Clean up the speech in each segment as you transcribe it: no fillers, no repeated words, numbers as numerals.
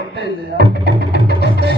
ஒட்டை இல்லையா ஒட்டை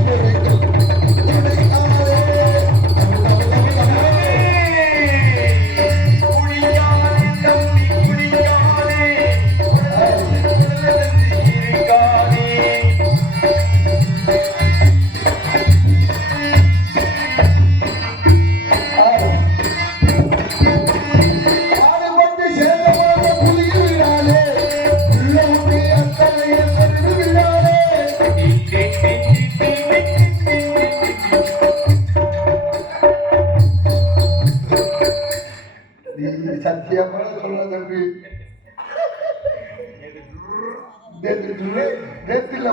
சத்தியமா சொல்ல தம்பி நேத்துல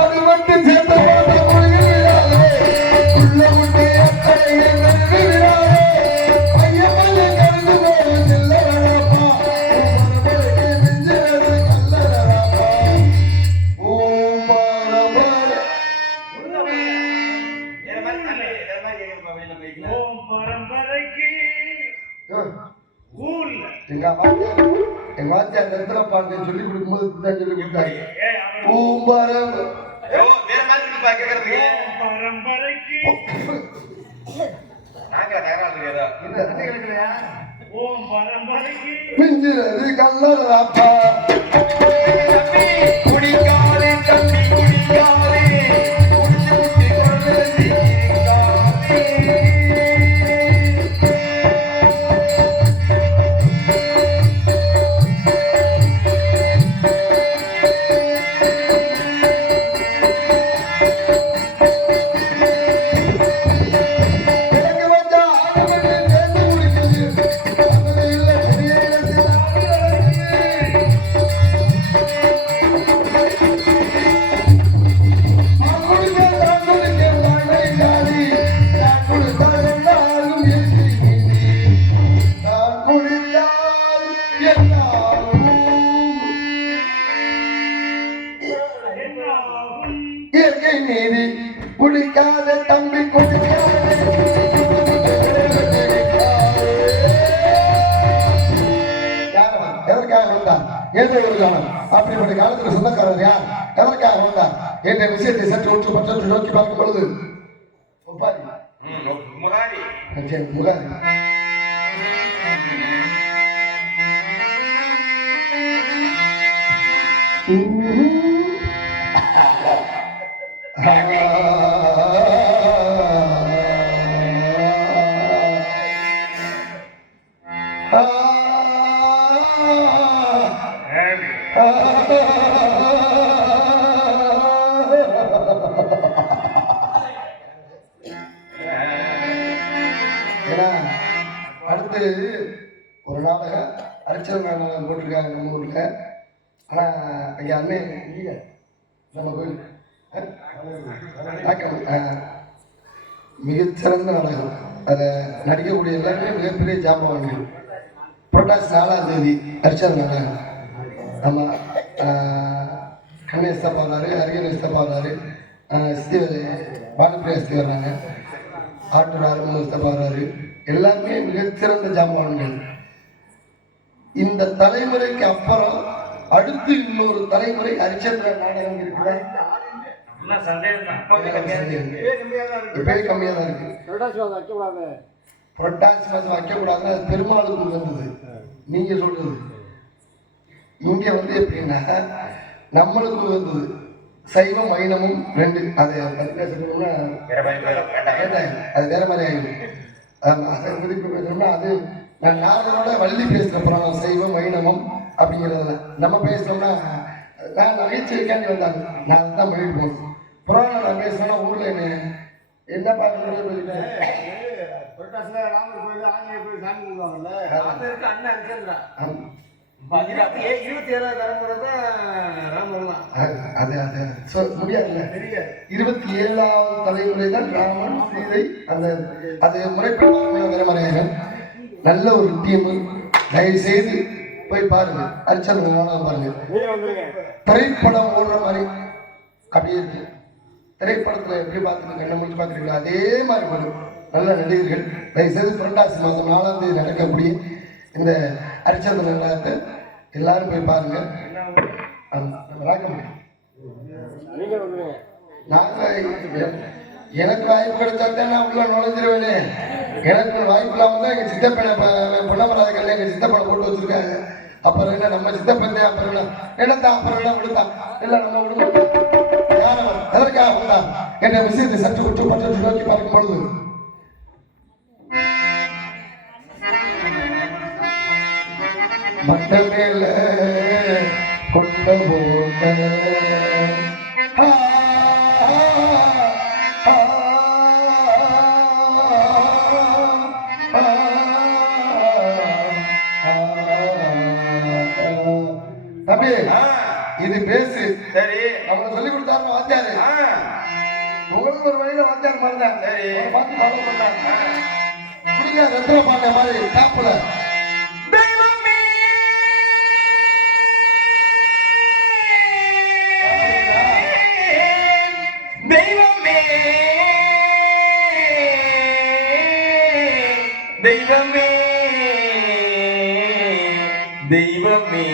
அது வந்து சேர்ந்த எங்க வாத்தியா ரத்ன பாண்டிய சொல்லி கொடுக்கும்போது சொல்லி கொடுத்தாங்க பூம்பரம் மிஞ்சிறது கல்லப்பா குடிக்காலே தம்பி குடிக்காலே நீதி குடிக்காத தம்பி குடிக்காத எதற்காக வந்தார் ஏதோ ஒரு காலம் அப்படிப்பட்ட காலத்தில் சொந்தக்காரர் யார் எதற்காக வந்தார் என்ற விஷயத்தை சற்று ஒன்று பற்றி நோக்கி பார்க்கும் பொழுது முகாரி அடுத்து ஒரு நாடக அரிச்சல் நாடகம் போட்டிருக்காங்க நம்ம ஊர்ல. ஆனா அங்க அண்ணன் இல்லையா நம்ம கோயில் மிகச்சிறந்த நாடகம். அதை நடிக்கக்கூடிய எல்லாருமே மிகப்பெரிய ஜாம்பவான்கள். புரட்டாசி 4ஆம் தேதி அரிச்சல் நாடகம். நம்ம கண்ணேஸ்தா பாடுறாரு, அருகேஸ்தா பாடுறாரு, பாலப்பிரியாஸ்தி வர்றாங்க, ஆட்டூர் ஆறுமுகஸ்தா பாடுறாரு. எல்லாருமே மிகச்சிறந்த ஜாம்பவான்கள். இந்த தலைமுறைக்கு அப்புறம் அடுத்து இன்னொரு தலைமுறை ஹரிச்சந்திர நாடகம் இருக்குதா? கம்மியா தான் இருக்கு. புரட்டாசி மாசம் வைக்கக்கூடாதுன்னா அது பெருமாளுக்கு வந்தது. நீங்க சொல்றது இங்க வந்து எப்படின்னா நம்மளுக்கு வந்தது சைவம் வைணமும் 2. அதை பேசணும்னா அது வேற மாதிரி ஆயிடும். அதை பேசணும்னா அது நான் நாரதனோட வள்ளி பேசுறப்ப சைவம் வைணவம் அப்படிங்கிறத நம்ம பேசணும்னா நான் நகைச்சுவைக்காண்டி வந்தாங்க. நான் தான் பண்ணிட்டு போகணும். புராணம் நான் பேசணும்னா ஊர்ல என்ன பார்க்கணும் ராமர் கோயில் ஆஞ்சநேயர் கோயில் சாமி கும்பிடுவாங்கல்ல, அண்ணன் அரிச்சந்திரன் 27ஆவது தலைமுறை தான் ராமர் தான். அது முடியாதுல்ல, 27ஆவது தலைமுறை தான் ராமன் சீதை. அந்த அது முறைப்படி வேற மாதிரியாக நல்ல ஒரு டீம். தயவு செய்து போய் பாருங்க, அரிச்சந்திரன் பாருங்க. திரைப்படம் ஓடுற மாதிரி அப்படியே இருக்கு. திரைப்படத்துல எப்படி பார்த்துட்டு கண்ணை முடிச்சு பார்க்குறீங்களோ அதே மாதிரி வரும். நல்ல நடிகர்கள். தயவு செய்து புரட்டாசி மாதம் 4ஆம் தேதி நடக்கக்கூடிய இந்த ஹரிச்சந்திர நாடகத்தை எல்லாரும் போய் பாருங்க. எனக்கு வாய்ப்பு கிடைச்சாத்தான் நான் உள்ள நுழைஞ்சிருவேனே. எனக்கு வாய்ப்பு இல்லாமல் தான் எங்கள் சித்தப்பனை பொன்னமராஜர்கள் எங்கள் சித்தப்பனை போட்டு வச்சிருக்காங்க. அப்புறம் என்ன நம்ம சித்தப்பன் அப்புறம் என்ன என்னத்தான் அப்புறம் என்ன கொடுத்தான் இல்லை நம்ம விடுவோம் யாரவன் எதற்காக கொடுத்தான் என்ற விஷயத்தை சற்று உற்று பற்றி நோக்கி பார்க்கும் பொழுது மட்ட மேல கொண்ட போட்ட தம்பி இது பேசு. சரி அவங்க சொல்லி கொடுத்தாரு வாத்தியாரு. உங்களுக்கு ஒரு வழியில வாத்தியார் மறந்தேன். சரி பார்த்து ஃபாலோ பண்ணாங்க. புரியுங்க ரத்ன பாண்டிய மாதிரி டாப்ல தெய்வமே தெய்வமே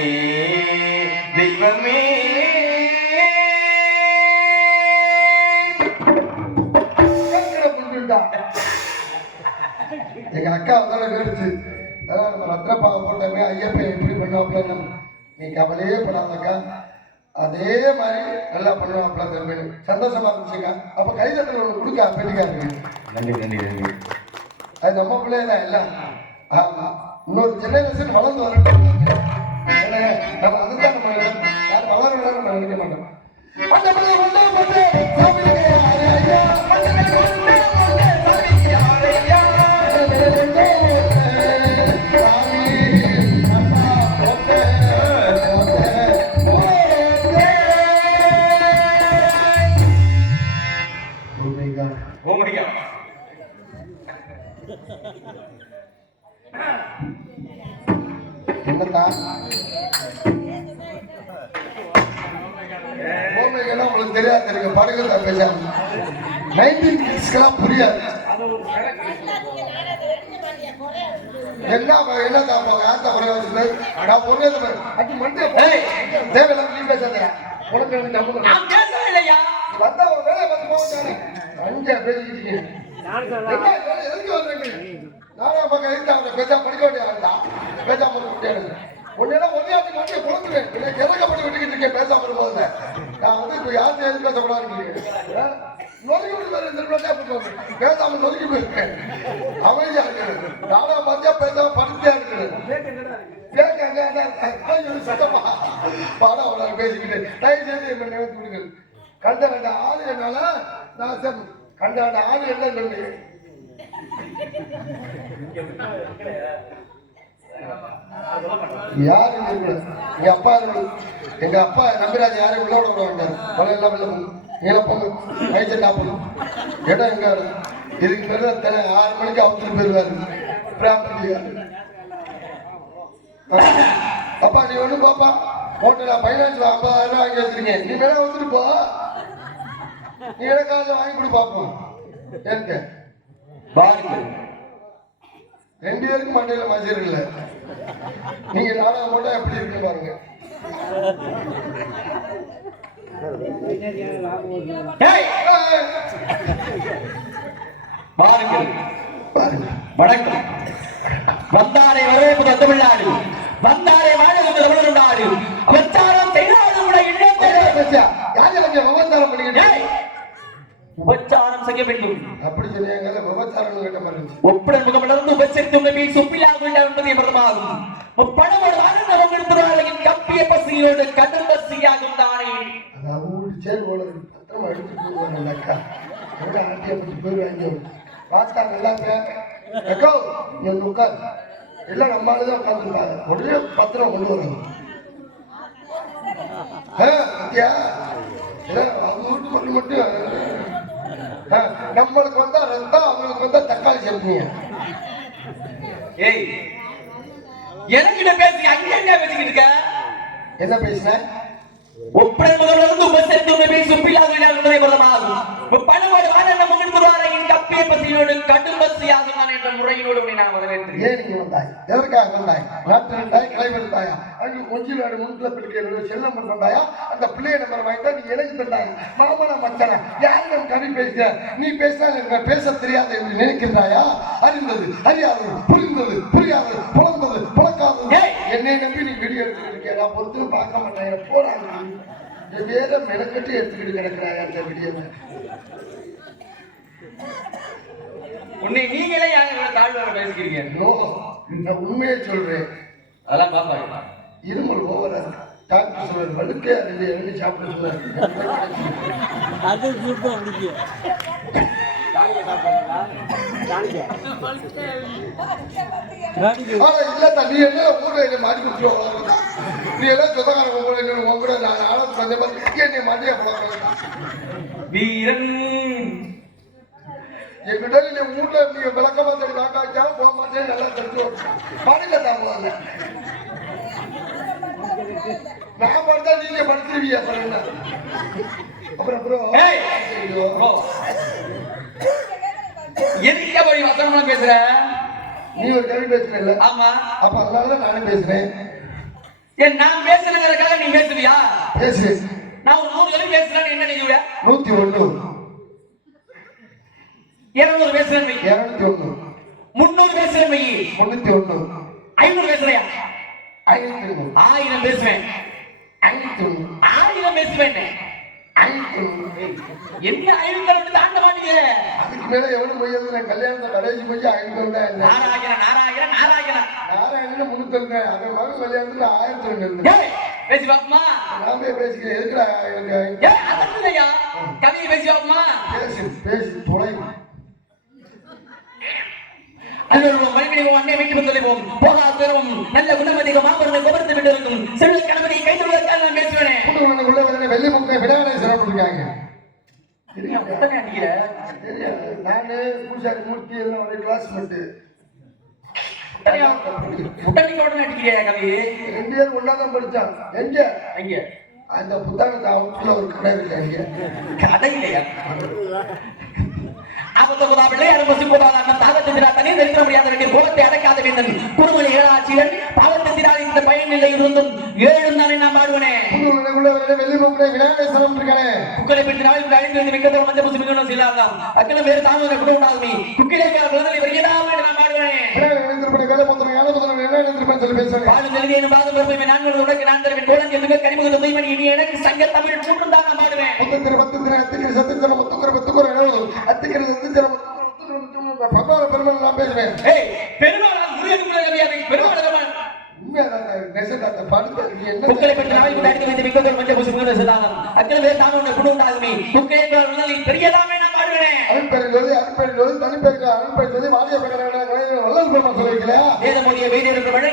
தெய்வமே எங்க அக்கா வந்தாலும் கேட்டுச்சு. அதான் நம்ம ரத்னப்பாவை போட்டோமே ஐயப்பன் எப்படி பண்ணுவாப்ல நீ கவலையே படாதக்கா அதே மாதிரி நல்லா பண்ணுவாப்ல தம்பி சந்தோஷமா இருந்துச்சுக்கா. அப்ப கைதட்டல் ஒன்று கொடுக்க பெட்டிக்காருக்கு. நன்றி நன்றி நன்றி. அது நம்ம பிள்ளைதான் எல்லாம். ஆமா இன்னொரு ஜெனரேஷன் வளர்ந்து வரட்டும். நம்ம அதுதான் நம்ம யாரும் வளர நம்ம நினைக்க மாட்டோம். என்னதான் உங்களுக்கு தெரியாது தெரியுங்க படகுல பேசாம 1960s புரியாது. என்னதான் ஆத்த குறைய வச்சுட்டு நான் பொண்ணு அடி மண்டே தேவையில்லாம நீ பேசாத. உனக்கு வந்தா வேலை பார்த்து போக அஞ்சா பேசிக்கிட்டீங்க. எதுக்கு வர்றீங்க? நானே பக்கம் இருந்தா அவனை பேசா படிக்க வேண்டிய ஆள்தா பேசாம பண்ண முடியாது. ஒன்னெல்லாம் ஒரே ஆட்டு மாட்டிய குழந்தைங்க இல்லை இறக்கப்பட்டு விட்டுக்கிட்டு இருக்கேன் பேசாம போகுது. நான் வந்து இப்போ யார்த்தையும் எதுவும் பேசக்கூடாதுன்னு நொறுக்கி விட்டு பேசாம நொறுக்கி போயிருக்கேன். அமைதியா இருக்கு நானா பார்த்தியா பேசாம படித்தியா இருக்குது சுத்தமா பாடா அவளை பேசிக்கிட்டு தயவு செய்து என்ன நினைத்து விடுங்கள். கண்ட வேண்ட ஆளு என்னால நான் கண்ட வேண்ட ஆளு என்ன சொல்லு யாரு எங்க அப்பா எங்க அப்பா நம்பிராஜ் யாரும் உள்ள விட வேண்டாரு. பல எல்லாம் வெள்ள நீலப்பொங்கு வயசு நாப்பணும் இடம் எங்க இதுக்கு பிறகு 6 மணிக்கு அவுத்துட்டு போயிருவாரு பிராமணியா. அப்பா நீ ஒண்ணு பாப்பா ஹோட்டல ஃபைனான்ஸ் 50,000 ரூபாய் வாங்கி வச்சிருக்கேன். நீ வேணா வந்துட்டு போ. நீ எனக்காக வாங்கி கொடு பாப்போம். எனக்கு பாருங்க 2 பேருக்கும் மண்டையில மஜர் இல்லை. நீங்க நாடகம் போட்டா எப்படி இருக்கு பாருங்க. பாருங்கள் வணக்கம். வந்தாரை வரவேற்பது தமிழ்நாடு, வந்தாரை வாழ்வது தமிழ்நாடு. அவச்சாரம் விவசாரம் பண்ணிக்கிட்டு உபச்சாரம் செய்ய வேண்டும். அப்படி சொன்னாங்க விவசாரம் கேட்ட மாதிரி ஒப்புடன் முகமலர்ந்து உபசரித்து உங்களை சுப்பிலாக என்பதை பிரதமாகும். முப்பணமோடு ஆனந்தம் கப்பிய பசியோடு கடும் பசியாகும் தானே. அதாவது சரி பத்திரமா எடுத்துட்டு போவாங்க அக்கா எவ்வளோ ஆட்டியை பற்றி போயிடுவாங்க. பார்த்தா நல்லா அக்கா நீ உட்கார் எல்லாம் நம்மளாலதான் உட்காந்துருப்பாங்க. உடனே பத்திரம் கொண்டு வரணும். பத்தியா அவங்க வீட்டு சொல்லி மட்டும் நம்மளுக்கு வந்தா ரத்தம் அவங்களுக்கு வந்தா தக்காளி சட்னியா. ஏய் எனக்கிட்ட பேசி அங்க என்ன பேசிக்கிட்டு இருக்க? என்ன பேசின? ஒப்பனை முதல்ல உபசரித்து உங்களை சுப்பிலாக என்பதை பிரதமாகும். பணவோடு ஆனந்தம் உங்களுக்கு கப்பிய பசியோடு கடும் பசியாகும் என்ற முறை படையினோடு உன்னை நான் வரவேற்கிறேன். ஏன் நீங்க வந்தாய்? எதற்காக வந்தாய்? நாட்டு ரெண்டாய் கிளைபெடுத்தாயா? அங்கு கொஞ்ச நாடு முன்பில் பிடிக்கிற செல்லம் தந்தாயா? அந்த பிள்ளைய நம்பர் வாங்கிட்டா நீ எனக்கு தந்தாய். மாமனா மச்சனா யாரிடம் கவி பேசுகிற? நீ பேசினால் எனக்கு பேச தெரியாது என்று நினைக்கின்றாயா? அறிந்தது அறியாது, புரிந்தது புரியாது, புலந்தது புழக்காதது என்னை நம்பி நீ வீடியோ எடுத்துக்கிட்டு இருக்கியா? நான் பொறுத்து பார்க்க மாட்டேன். போறாங்க வேற மெனக்கட்டி எடுத்துக்கிட்டு கிடக்கிறாயா அந்த வீடியோவை? உன்னை நீங்களே யாரும் தாழ்வாக பேசிக்கிறீங்க? நான் உண்மையை சொல்றேன். அதெல்லாம் பாப்பா இருமல் ஓவரா டாக்டர் சொல்றாரு வழுக்கே அறிஞ்சு எழுதி சாப்பிட சொல்றாரு. அது சூப்பர் பிடிக்கு இல்ல நீ என்ன ஊர்ல மாட்டி குடிச்சு நீ எல்லாம் சொந்தக்காரங்க உங்களோட நான் ஆளத்துக்கு வந்த மாதிரி என்னை மாட்டியா போலாம் வீரன் என்கிட்ட நீ வீட்டுல நீங்க விளக்கமா தடி வாக்காச்சா போக மாட்டேன் நல்லா தெரிஞ்சு பாடில தாங்க நான் பார்த்தா நீங்க படிச்சிருவீங்க அப்புறம் எதுக்கா போய் வசனமா பேசுற? நீ ஒரு கவி பேசுறல? ஆமா. அப்ப அதனாலதான் நானும் பேசுறேன். ஏன் நான் பேசுறதுக்காக நீ பேசுவியா? பேசு. நான் ஒரு 100 கவி பேசுறேன்னு என்ன நினைக்கிற? 101 200 பேசுறேன் வை. 201 300 பேசுறேன் வை. 301 500 பேசுறியா? 500 1000 பேசுவேன். 1000 பேசுவேன். என்ன 500 தாண்ட மாட்டீங்க? அதுக்கு மேல எவ்வளவு போய் நான் கல்யாணத்தை கடைசி போய் 500 நாராயணன் நாராயணன் நாராயணன் நாராயணன் 300 அவன் மகன் கல்யாணத்துல 1000 பேசி பாப்பமா. நாமே பேசிக்கிறேன். எதுக்குடா எனக்கு அதல்லையா கவிதை பேசி பாப்பமா. பேசி பேசி தொலை அல்லோம் மணிமணிவோம் அன்னை வீட்டு வந்துள்ளோம் போகா தரும் நல்ல குணமதிக மாபரணை கோபுரத்தை விட்டு இருக்கும் செல்வ கணபதி கைதுள்ளதால் நான் பேசுவேனே. உள்ள வந்து வெள்ளி முக்கை விடாதே சிறப்பிருக்காங்க. நானு பூசாரி மூர்த்தி எல்லாம் ஒரு கிளாஸ்மேட்டு. முட்டணிக்கோட அடிக்கிறியா கவி? 2 பேரும் ஒன்னாதான் படிச்சான். எங்க அங்க அந்த புத்தகத்தை அவுட்ல ஒரு கடை இருக்காங்க. கடை இல்லையா? அவத்தோதா பிள்ளை அரபசி போதாத அண்ணன் தாகத்திரா தனி தரித்திர முடியாத வேண்டிய கோலத்தை அடக்காத வேந்தன் குருமணி ஏழாட்சியன் பாவத்திரால் இந்த பயன் நிலை இருந்தும் 7 நாளை நான் பாடுவனே. வெள்ளி முக்கை விநாயகர் சலம் இருக்கானே. குக்கரை பிடித்து நாளில் அழிந்து வந்து மிக்கதோர் மஞ்சள் பூசி மிகவும் செய்யலாம். அக்கலம் வேறு தாமரை கூட உண்டாகுமே. குக்கிலேக்கார குழந்தை வருகிறதாமல் நான் பாடுவேனே. பாலும் தெளிவியனும் பாதம் பெருமை நான்கு உனக்கு நான் தருவேன். கோலஞ்சி மிக கனிமுக துணைமணி இனி எனக்கு சங்க தமிழ் மூன்றும் தான் நான் பாடுவேன். பெருமாள் நான் பேசுறேன். பெருமாள் பெருமாள் குக்கரை பற்றி நாளில் அடித்து வைத்து மிக்கதோர் மஞ்சள் பூசி மிகவும் செய்யலாம். அக்கலம் வேறு தாமரை கூட உண்டாகுமே. குக்கிலேக்கார பெரியதாமே நான் பாடுவேன்.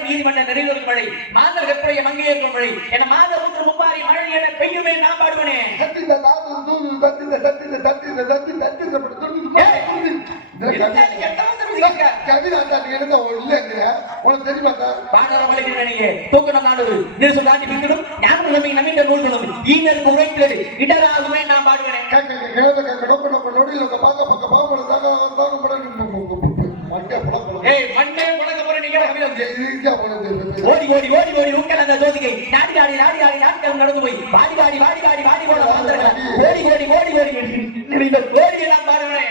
நீதிமன்ற நெறிகளுக்கு மழை மாதர் வெப்படைய மங்கையேற்கும் மழை என மாத ஊற்று முப்பாரி மழை என பெய்யுமே நான் பாடுவனே. தூக்கணம் நாடுவது தாண்டி பின்னும் ஞாபகம் நம்பிக்கை நூல்களும் ஈனருக்கு உரைக்கிறது இடராகுமே நான் பாடுவேன். ஓடி ஓடி ஓடி ஓடி உங்கள் அந்த ஜோதிகை நாடி ஆடி நாடி ஆடி நாட்கள் நடந்து போய் வாடி வாடி வாடி வாடி வாடி போல ஓடி ஓடி ஓடி ஓடி இந்த கோடியை நான் பாடுவேன்.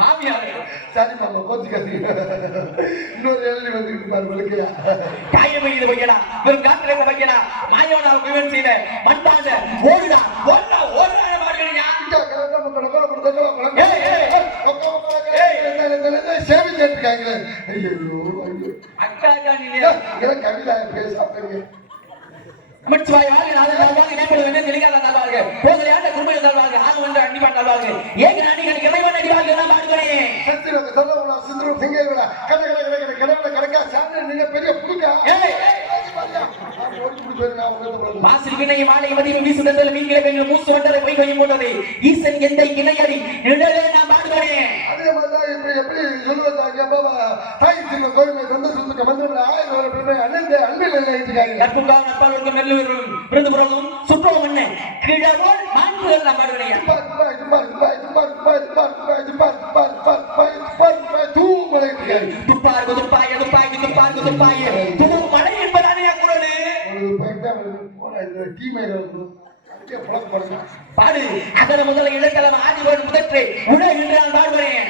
மாமியார் சரி மாமா கோச்சுக்காதீங்க. இன்னொரு எழுதி வந்துருக்கு காயம் இது வைக்கடா வெறும் காத்திர வைக்கடா மாயோனால் விவன் செய்த மண்டாத ஓடுடா ஓடுடா ஓடுடா பாடுவீங்க. சேவை கேட்டுருக்காங்களே. அக்கா கவிதா பேசாங்க. நமச்சிவாய வாழ்க நாளை வாழ்வாங்க நேபோல வந்து தெளிகாத நாள்வாங்க போதலை ஆண்ட குருமையை தாழ்வாங்க ஆக வந்து அன்னிப்பான் தாழ்வாங்க ஏக நாடிகளுக்கு இறைவன் அடிவாங்க நான் பாடுகிறேன். சத்திரக்கு சொல்லவனா சிந்தரும் சிங்கைகளா கட கட கட கட கடவுள கடக்கா சாந்த நீங்க பெரிய புடுங்க. வாசல் வினை மாலை மதியம் வீசுதல் மீன்களை வென்று மூசு வண்டரை போய் கொஞ்சம் போட்டது ஈசன் எந்த இணையடி நிழலே நான் பாடுகிறேன். அதே மாதிரி எப்படி எப்படி சொல்லுவதா பாபா தாய் சின்ன கோயிலை தந்த சுத்துக்க மந்திரம் ஆயிரம் வர பிள்ளை அன்பில் நினைச்சிருக்காங்க. கற்புக்காக நட்பால் ஒழுக்கம் மெல்லுவரும் விருது புறவும் சுற்றவும் என்ன கிழவோல் மாண்புகள் நாம் பாடுவனையா துப்பாக்கு துப்பாய துப்பாக்கி துப்பாக்கு துப்பாய தூ மழை என்பதானே குரலு பாடு அதன முதல இடைத்தலம் ஆதி வேணும் முதற்றே உடை என்று நான் பாடுவேன்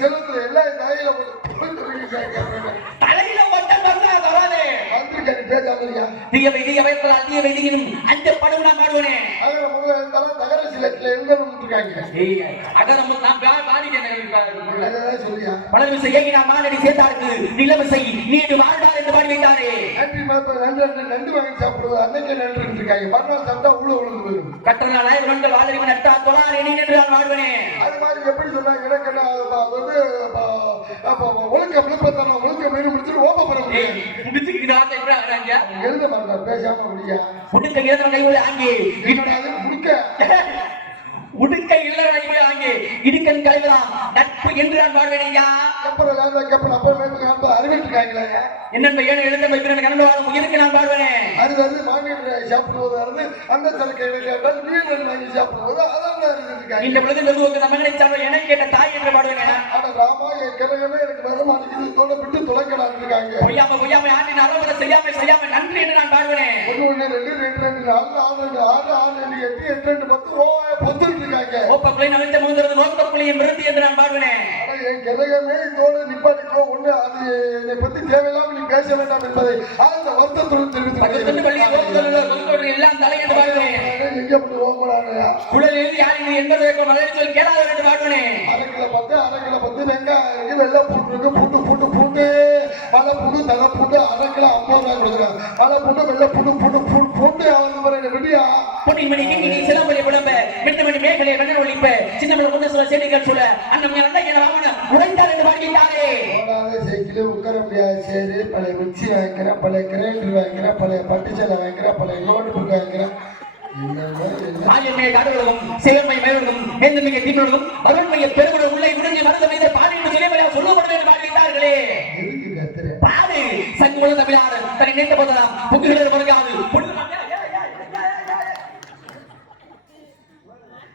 செல்வத்தில் எல்லா தலையில ஒட்டம் வராதே பேசாமரியா தீயவை தீய வயப்பதால் தீய வைதிகளும் அந்த படம் நான் பாடுவேன் தகர சிலத்துல எழுதிருக்காங்க பலவிசை ஏகினா மானடி சேர்த்தாருக்கு நிலவிசை நீடு வாழ்ந்தார் என்று பாடி வைத்தாரே நண்டு வாங்கி சாப்பிடுவது அன்னைக்கு நன்று இருக்காங்க மறுநாள் சாப்பிட்டா உள்ள விழுந்து போயிடும் கட்டணால இவர்கள் வாழ்க்கை நட்டா தொழார் எண்ணி என்று நான் வாழ்வனே அது மாதிரி எப்படி சொன்னாங்க எனக்கு வந்து ஒழுக்க விழுப்பத்தனம் ஒழுக்க மீன் முடிச்சுட்டு ஓப்ப பண்ண முடியாது எழுத மாட்டார் பேசாம முடியா உடுக்க எழுதுற கைவிட ஆங்கே முடுக்க உடுக்க இல்ல கைவிட ஆங்கே இடுக்கன் கலைவலாம் நட்பு என்று நான் வாழ்வேன் ஐயா அறிவிட்டுருக்காங்களே என்ன ஏழு எழுத வைக்கிறேன் கலந்து இருக்கு நான் வாழ்வேனே அது வந்து மாநில சாப்பிடுவது அந்த சரக்கு வாங்கி சாப்பிடுவது அதான் இந்த விழுது மகனை சாப்பிட என கேட்ட தாய் என்று பாடுவேன் ராமா என் கிழமை எனக்கு வர மாட்டேங்குது தோட விட்டு துளைக்கலாம் இருக்காங்க பொய்யாம பொய்யாம ஆண்டின் அறவரை செய்யாம நன்றி என்று நான் பாடுவேன் 1 2 2 4 6 6 7 8 10 பொத்து இருக்காங்க ஓப்ப பிள்ளை நவந்த மூந்தறது நோக்கப்புள்ளையும் விருத்தி என்று நான் பாடுவேன் என் கிழமை தோட நிப்பாட்டிக்கோ ஒண்ணு அது என்னை பத்தி தேவையில்லாம நீ பேச வேண்டாம் என்பதை அந்த வருத்தத்துடன் தெரிவித்து எல்லாம் தலையிட்டு பாடுவேன் எங்க அப்படி ஓம்பறாங்க குடலில் யாரும் என்பதை சொல் கேளாத என்று பாடுவேன் அரை கிலோ 10 வெங்காயம் வெள்ளை பூண்டு பூண்டு பல பூண்டு தலை பூண்டு அரை கிலோ 50 ரூபாய் கொடுக்குறாங்க பல பூண்டு வெள்ளை பூண்டு அவங்க விடியா பொன்னிமணி கிண்டி சிலம்பொலி புலம்ப மிட்டமணி மேகலை வெண்ண ஒளிப்ப சின்னமலை முன்ன சொல்ல செடிகள் சொல்ல அந்த நல்ல என வாங்கின உழைத்தார் என்று பாடுகின்றாரே சைக்கிள் உட்கார முடியாது சரி பழைய மிக்சி வாங்கிக்கிறேன் பழைய கிரைண்டர் வாங்கிக்கிறேன் பழைய பட்டுச்சலை வாங்கிக்கிறேன் பழைய நோட்டு புக் வாங்கிக்கிறேன் செயல்மை மயக்கும் மேந்தமிக தீமையும் அருள்மைய பெருமளவு உள்ளே உடனே மறந்த மீது பாடு என்று சொல்லி சொல்லப்படும் என்று பாடுகின்றார்களே பாடு சங்குள்ள தமிழாளர் தனி நீண்ட போதலாம் புக்குகிறது மறக்காது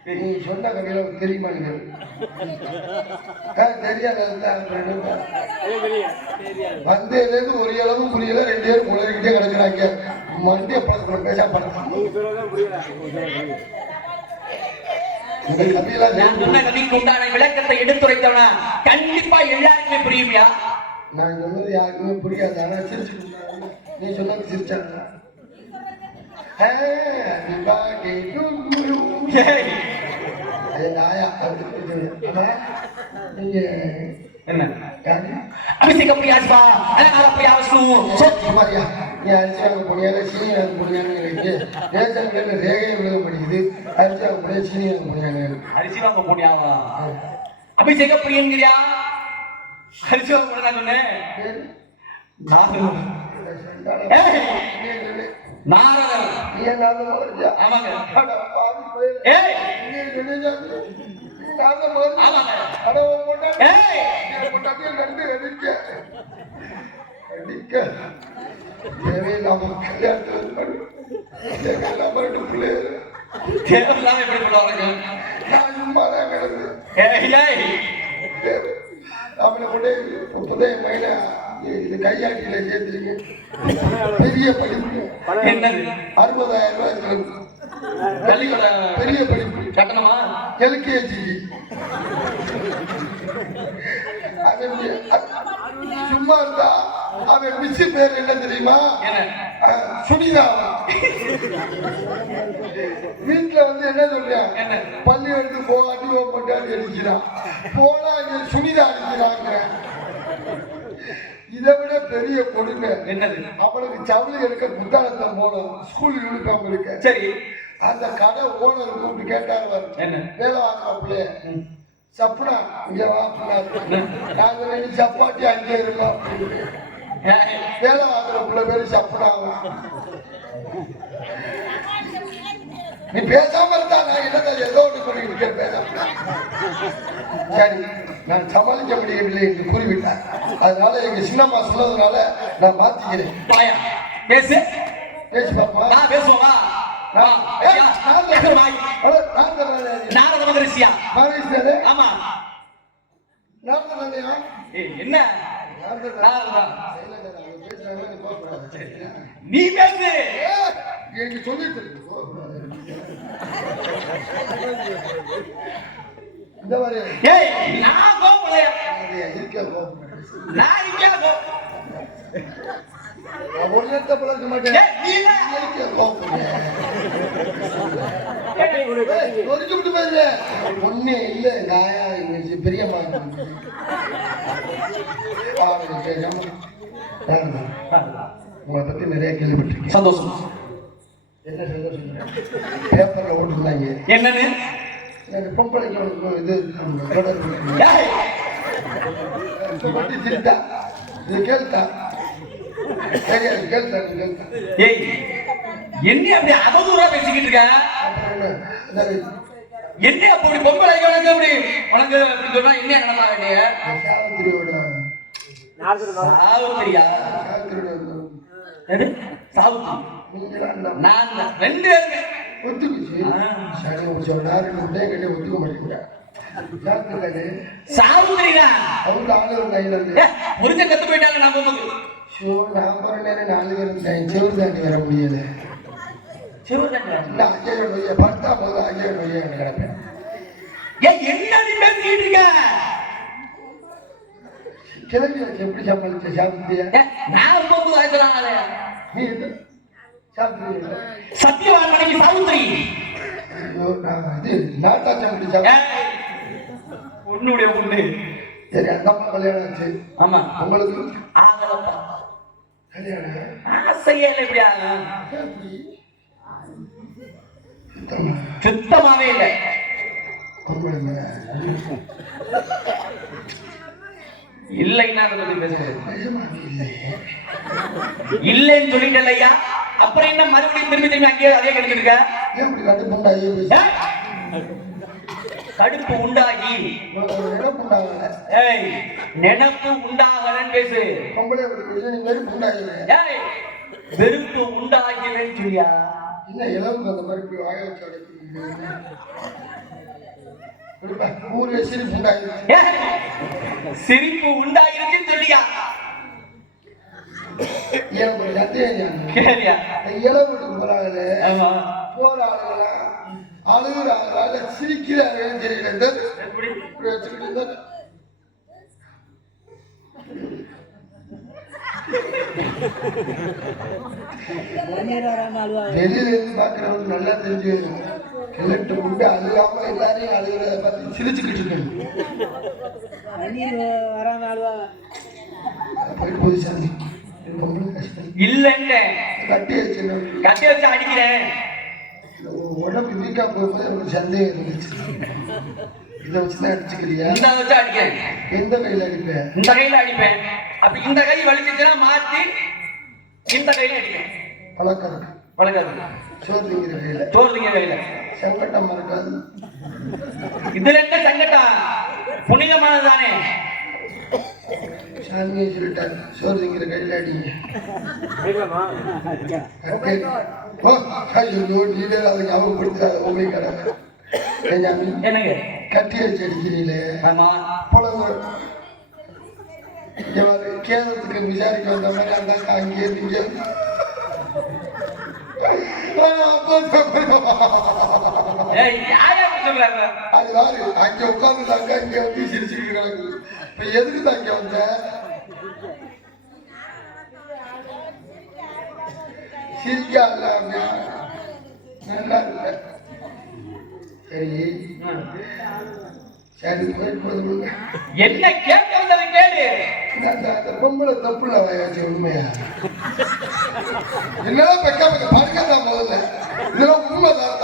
நீ சொன்ன கதையில தெரியுமா வந்ததுலேருந்து ஒரு அளவும் புரியல 2 பேரும் முளைக்கிட்டே கிடக்குறாங்க மண்டிய பழக்கம் பேச விளக்கத்தை எடுத்துரைத்தவனா கண்டிப்பா எல்லாருக்குமே புரியுமியா நான் சொன்னது யாருக்குமே புரியாது ஆனா சிரிச்சு நீ சொன்னது சிரிச்சாங்க என்ன அபிஷேகம் பிரியாஸ்பா அலங்கார பிரியாசு சோத்குமாரியா நீ அரிசியாக முடியாது சீனியாக முடியாது ரேஷன் கடையில் ரேகையை விழுக முடியுது அரிசியாக முடியாது சீனியாக முடியாது அரிசி வாங்க முடியாதா அபிஷேக பிரியன்கிறியா அரிசி வாங்க முடியாது நாரதர் ஆமாங்க அவனை கொண்டு 30 மைல இது கையாட்டியில சேர்த்துருங்க பெரிய படிப்பு 60,000 ரூபாய் பள்ளிக்கூட பெரிய படிப்பு கட்டணமா எல்கேஜி சும்மா இருந்தா அவன் மிஸ் பேர் என்ன தெரியுமா சுனிதா வீட்டுல வந்து என்ன சொல்றேன் பள்ளி எடுத்து போகாட்டி போட்டாட்டி அடிக்கிறான் போனா சுனிதா அடிக்கிறாங்க இதை விட பெரிய கொடுமை என்னது அவளுக்கு ஜவுளி எடுக்க புத்தாளத்தில் போனோம் ஸ்கூல் யூனிஃபார்ம் எடுக்க சரி அந்த கடை ஓனர் கூப்பிட்டு கேட்டார் என்ன வேலை வாங்குறாப்புல சப்புனா இங்க வாப்பினாரு நாங்க 2 சப்பாத்தி அங்கே இருக்கோம் வேலை வாங்குறப்புல பேரு சப்புனா நீ பேசாம இருந்தா நான் என்ன ஏதோ ஒன்று பண்ணிக்கிட்டு பேசாம சரி நான் சமாளிக்க முடியவில்லை என்று கூறிவிட்டார். அதனால எங்க சின்னம்மா சொன்னதுனால நான் மாத்திக்கிறேன். வாயா பேசு பேசி பாப்பா. நான் பேசுவா நாரத மகரிஷியா? ஆமா. என்ன நீ பேசு. எனக்கு சொல்லிட்டு இந்த மாதிரி நான் கோபலையா இருக்க நான் இங்கே ஒரு நேரத்தை பழக்க மாட்டேன். ஒண்ணு இல்ல காயா பெரியம்மா உங்களை பத்தி நிறைய கேள்விப்பட்டிருக்கேன். சந்தோஷம். என்ன சந்தோஷம்? பேப்பர்ல ஓட்டுருந்தாங்க. என்னன்னு? பொம்பளைக்கு இது திருட்டா இது கேள்விட்டா என்ன அப்படி அவதூறா பேசிக்கிட்டு இருக்க? என்ன அப்படி பொம்பளை அப்படி உனக்கு சொன்னா என்ன நடந்தா வேண்டிய சாவுத்திரியா? நான் ரெண்டு பேருமே ஒத்துக்குச்சு. சரி ஒத்துக்க மாட்டேங்கிறேன். சாவுத்திரியா அவங்க ஆளுநர் கையில புரிஞ்ச கத்து போயிட்டாங்க. நான் நான் போற நேரம் 4 பேர் இருந்தாங்க. சிவர் தாண்டி வர முடியல. சிவர் தாண்டி அஜய் நொய்ய பட்டா போது அஜய் நொய்ய கிடப்பேன். என்ன நீ பேசிக்கிட்டு இருக்க? கிளம்பி எப்படி சமாளிச்ச சாப்பிட்டியா? நான் போகுது ஆயிரத்தாங்க. நீ சாப்பிட்டு சத்தியவான் மனைவி சாவுத்திரி. ஐயோ நான் இது நாட்டாச்சம் அப்படி சாப்பிட்டேன். உன்னுடைய உண்டு. சரி அந்த அம்மா கல்யாணம் ஆச்சு. ஆமா. உங்களுக்கு ஆகலப்பா கல்யாணம் ஆசையில எப்படி ஆகும்? சுத்தமாவே இல்லை. இல்லைன்னா இல்லைன்னு சொல்லிட்டலையா? அப்புறம் என்ன மறுபடியும் திரும்பி அங்கேயே அதே கிடைச்சிருக்க? கடுப்பு உண்டாகி நினப்பு உண்டாகலன்னு பேசு. வெறுப்பு உண்டாகிறேன்னு சொல்லியா? சிரிப்பு உண்டாயிருச்சுன்னு சொல்லியா? அழுகுறாங்க சிரிக்கிறாங்க தெரியல. வெளியில இருந்து பாக்குறவங்க நல்லா தெரிஞ்சு கிளட்டு விட்டு அழுகாம எல்லாரையும் அழுகிறத பார்த்து சிரிச்சுக்கிட்டு இருக்கணும். இல்லன்னு கட்டி வச்சு அடிக்கிறேன். உடம்பு வீக்கா போகும்போது எனக்கு சந்தேகம் இருந்துச்சு. இதை வச்சுதான் அடிச்சுக்கிறியா? இந்த வச்சு அடிக்கிறேன். எந்த கையில அடிப்பேன்? இந்த கையில அடிப்பேன். அப்ப இந்த கை வலிச்சுச்சுன்னா மாத்தி இந்த கையில அடிப்பேன். பழக்கம் பழக்காது. சோறு திங்கிற கையில கையில சங்கட்டம் இருக்காது. இதுல என்ன சங்கட்டம்? புனிதமானதானே. சாமியை சொல்லிட்டாரு சோறு திங்கிற கையில அடிங்க. நீவே அதை ஞாபகப்படுத்தாது. உங்களுக்கு கடமை என்னங்க கட்டி வச்சு அடிக்கிறீங்களே. கேரளத்துக்கு விசாரிக்க வந்த மாதிரி அந்த அங்கேயே நீங்க அது யாரு அங்க உட்கார்ந்துட்டாங்க. இங்க வந்து சிரிச்சுக்கிட்டு இருக்காங்க. இப்ப எதுக்கு தான் இங்க வந்த? சிரிக்கா இல்ல அப்படின்னா நல்லா இல்ல. சரி சரி போயிட்டு என்ன கேட்கறது கேளு. அந்த பொம்பளை தப்புல வாயாச்சு உண்மையா? என்னடா பெக்கா பெக்க படுக்கத்தான் போகுது. இதெல்லாம் உண்மைதான்.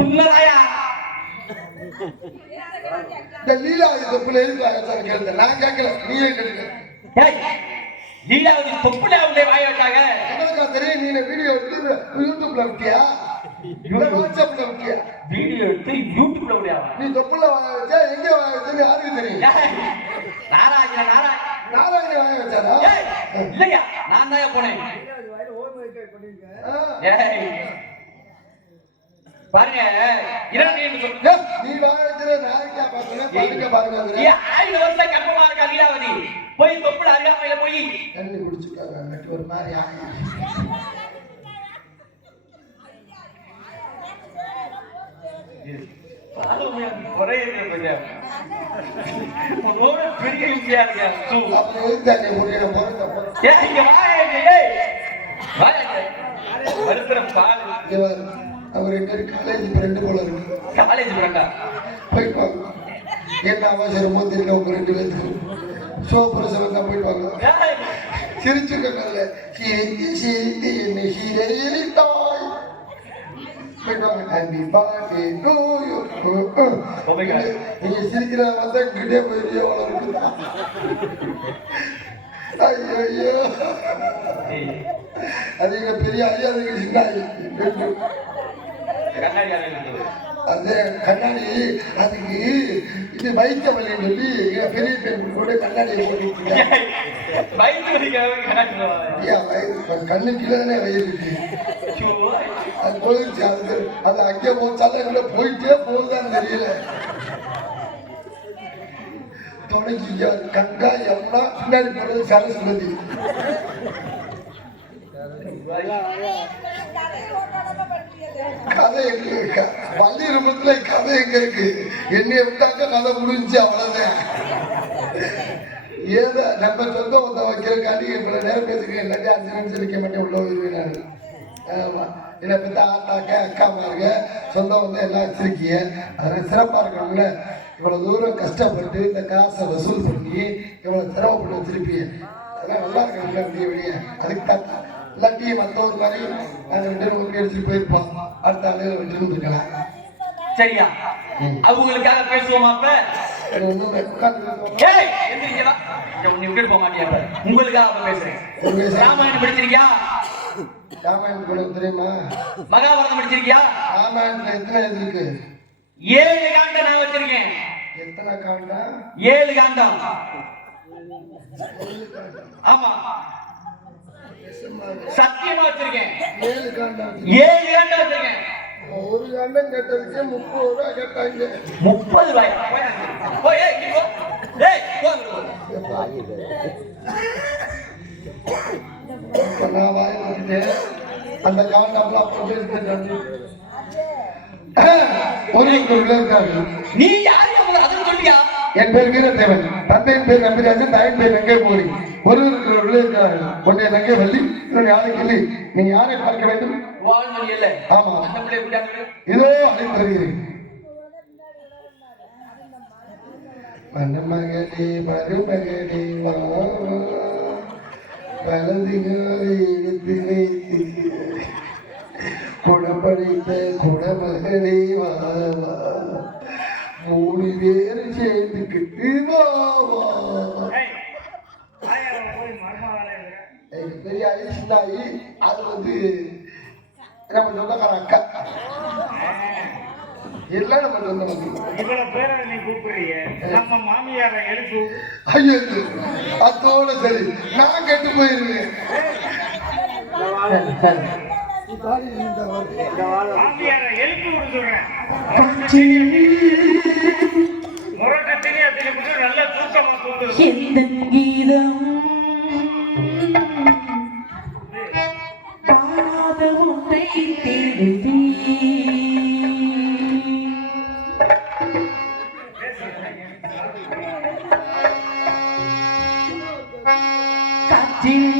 உண்மைதாயா? இந்த லீலாவதி தப்புல எதுக்கு வாயாச்சான்னு கேளுங்க. நான் கேட்கல, நீயே கேளுங்க. லீலாவதி தொப்புல அவங்களே வாய வச்சாங்க. உங்களுக்கு தெரியும். நீ வீடியோ எடுத்து யூடியூப்ல விட்டியா? இவ்வளவு வாட்ஸ்அப்ல இருக்கியா? வீடியோ எடுத்து யூடியூப்ல விடுவாங்க. நீ தொப்புல வாய வச்சா எங்க வாய வச்சது யாருக்கு தெரியும்? நாராயண நாராயண வாய வச்சாரா? இல்லையா, நான் தான் போனேன். பாருங்க, நீ வாய வச்சத நாளைக்கா பாக்குறேன். பாருங்க 1000 வருஷம் கர்ப்பமா இருக்க லீலாவதி போய் தொப்புல அறியாமையில போய் தண்ணி குடிச்சுட்டாங்க. ஒரு மாதிரி அவர் காலேஜ் ஃப்ரெண்டு போல இருக்கு. காலேஜ் ஃப்ரெண்டா? போயிட்டு வாங்க. என்ன அவசரமோ தெரியல உங்க 2 பேருக்கு. ஷோ பிரசவம் போயிட்டு வாங்க. சிரிச்சுக்கல சிரித்து சிரித்து என்னை சீரையிட்டாய். போயிட்டு வாங்க. Happy birthday to you. நீங்க சிரிக்கிற வந்தா கிட்டே போயிட்டு எவ்வளவு ஐயோ அது எங்க பெரிய ஐயா அதுக்கு சின்ன அது கண்ணாடி அதுக்கு இது வைத்த வலின்னு சொல்லி பெரிய பெண் கூட கண்ணாடியை போட்டு கண்ணு கீழே தானே வயிறு இருக்கு. அது போயிடுச்சு. அது அங்கே போச்சால போயிட்டே போகுதான்னு தெரியல. தொடங்கி கங்கா யமுனா பின்னாடி போறது சரஸ்வதி. கதை எங்க இருக்கா? பள்ளி ரூபத்துல கதை எங்க இருக்கு? என்னைய விட்டாக்க கதை முடிஞ்சு அவ்வளவுதான். ஏதோ நம்ம சொந்த ஒத்த வைக்கிறக்காண்டி இவ்வளவு நேரம் பேசுறேன். எல்லாத்தையும் 5 நிமிஷம் நிற்க மாட்டேன் உள்ள வருவேன். ஆமா, என்னை பத்தி ஆட்டாக்க அக்கா மாருங்க சொந்தம் வந்து எல்லாம் வச்சிருக்கீங்க. அதனால சிறப்பா இருக்கணும்ல. இவ்வளவு தூரம் கஷ்டப்பட்டு இந்த காசை வசூல் பண்ணி இவ்வளவு சிரமப்பட்டு வச்சிருப்பீங்க. அதெல்லாம் நல்லா இருக்கணும்ல வெளியே. அதுக்கு தாத்தா இல்லாட்டி மற்றவர் மாதிரி நாங்கள் 2 பேரும் எடுத்துட்டு போயிருப்போம். அடுத்த ஆளுகளை வச்சுட்டு இருக்கலாம். சரியா? அவங்களுக்காக பேசுவோமா? உங்களுக்காக பேசுறேன். ராமாயணம் படிச்சிருக்கியா? ராமாயணம் தெரியுமா? மகாபாரதம் படிச்சிருக்கியா? ராமாயணத்துல எத்தனை இது இருக்கு? 7 காண்டம் நான் வச்சிருக்கேன். எத்தனை காண்டம்? 7 காண்டம். ஆமா, சத்தியமா வச்சிருக்கேன். 7 காண்டம். 7 காண்டம் வச்சிருக்கேன். ஒரு காண்டம் கேட்டதுக்கு 30 ரூபா கேட்டாங்க. 30 ரூபாய்? நான் வாய் வச்சுட்டேன். அந்த காண்டம்லாம் அப்புறம் பேசிட்டு நீ யாரு அதுன்னு சொல்லியா? என் பேர் வீரதேவன். தந்தையின் பேர் நம்பிராஜன், தாயின் பேர் வெங்கை போரி. ஒருவருக்கு உள்ளே இருக்கிறார்கள். ஒன்றை நங்கை வள்ளி, இன்னொன்று யானை கிள்ளி. நீங்க யாரை பார்க்க வேண்டும்? ஆமா, இதோ அழைத்து வருகிறேன். மணமகளே மருமகளே வா, வலது காலை எடுத்து வைத்து குடப்படைத்த குடமகளே வா, 3 பேர் சேர்ந்துக்கிட்டு வா வா. பெரிய ஆயி சின்ன ஆயி அது வந்து நம்ம சொந்தக்கார அக்கா எல்லாம் நம்ம சொந்தம். இவ்வளவு பேரை நீ கூப்பிடுறீங்க, நம்ம மாமியாரை எழுப்பு. ஐயோ, அதோட சரி நான் கெட்டு போயிருவேன். மாமியாரை எழுப்பி விட சொல்றேன். முரட்டத்திலே திருப்பி நல்ல தூக்கமா தூங்குது. கீதம் பாடாத ஒன்றை தேடி காற்றில்